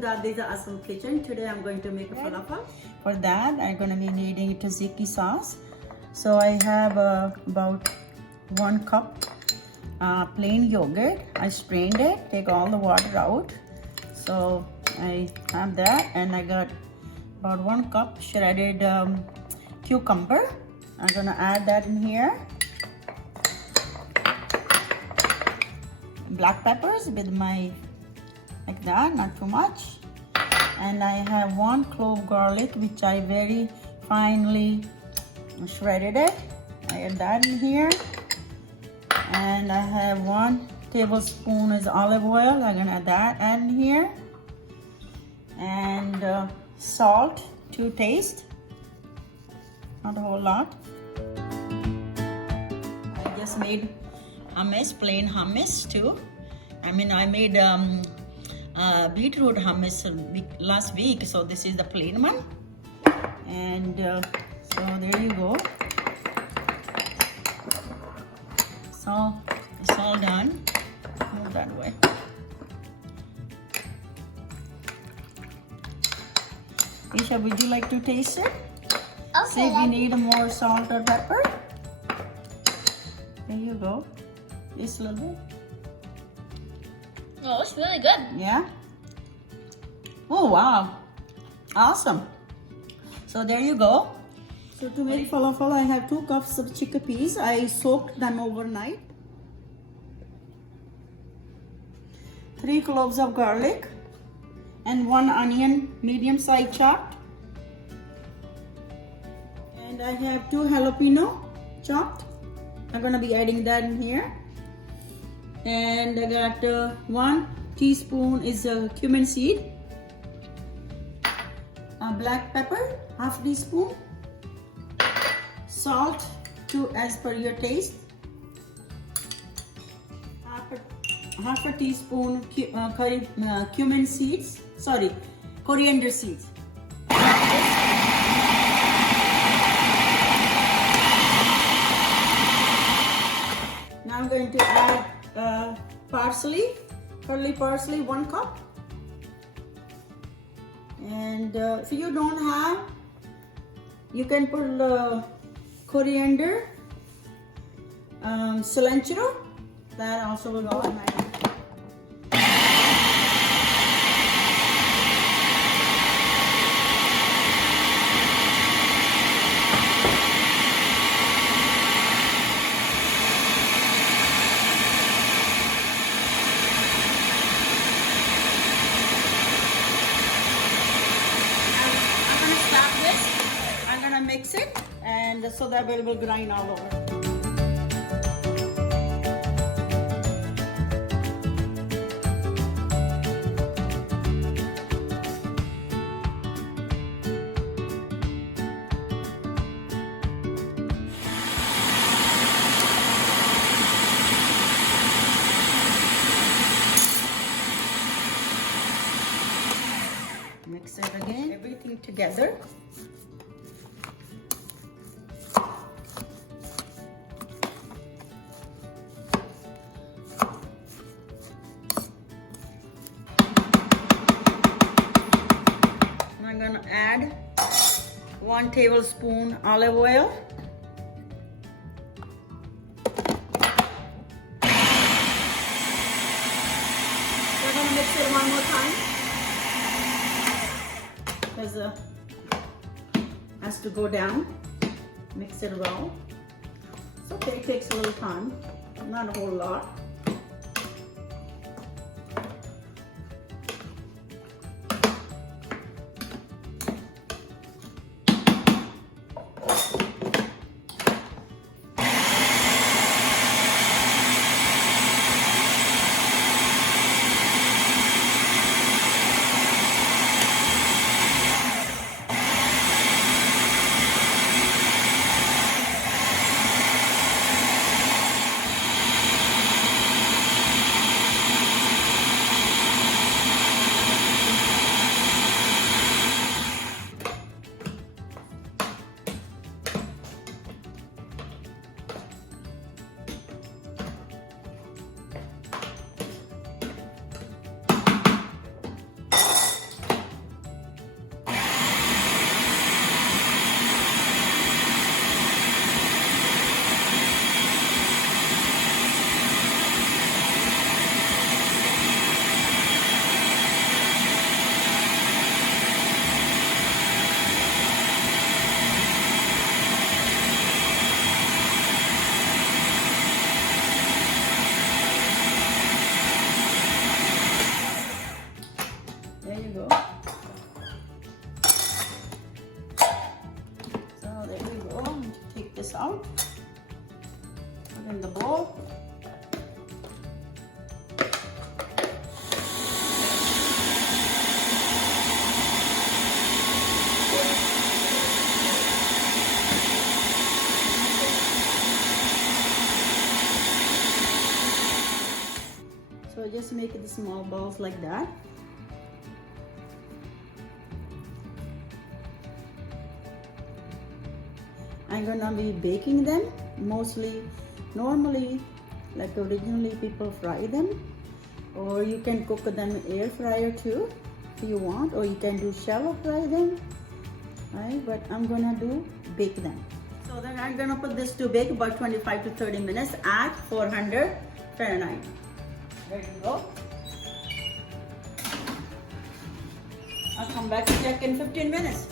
Dadi's Awesome Kitchen. Today I'm going to make a falafel. For that, I'm going to be needing tzatziki sauce. So I have about 1 cup plain yogurt. I strained it, take all the water out. So I have that, and I got about 1 cup shredded cucumber. I'm going to add that in here. Black peppers with my, like that, not too much. And I have 1 clove garlic, which I very finely shredded it. I add that in here. And I have 1 tablespoon is olive oil. I'm gonna add in here. And salt to taste. Not a whole lot. I just made hummus, plain hummus too. I made beetroot hummus last week, so this is the plain one. And so there you go. So it's all done. Move that way. Isha, would you like to taste it? Okay. See if you need more salt or pepper. There you go. Just a little bit. Oh, it's really good. Yeah? Oh, wow. Awesome. So there you go. So to make falafel, I have 2 cups of chickpeas. I soaked them overnight. 3 cloves of garlic. And 1 onion, medium size chopped. And I have 2 jalapeno chopped. I'm going to be adding that in here. And I got 1 teaspoon is cumin seed. Black pepper, half teaspoon. Salt to as per your taste. Half a teaspoon cumin seeds. Sorry, coriander seeds. Now I'm going to add parsley, curly parsley, 1 cup. And if you don't have, you can put coriander, cilantro. That also will go in my hand. I'm gonna mix it, and so that will grind all over. Mix it again, everything together. I'm gonna add 1 tablespoon olive oil. We're gonna mix it 1 more time because it has to go down. Mix it well. It's okay, it takes a little time, not a whole lot. in the bowl. So just make the small balls like that. I'm gonna be baking them normally like originally people fry them, or you can cook them in air fryer too if you want, or you can do shallow fry them, right? But I'm gonna bake them. So then I'm gonna put this to bake about 25 to 30 minutes at 400 Fahrenheit. Ready to go. I'll come back to check in 15 minutes.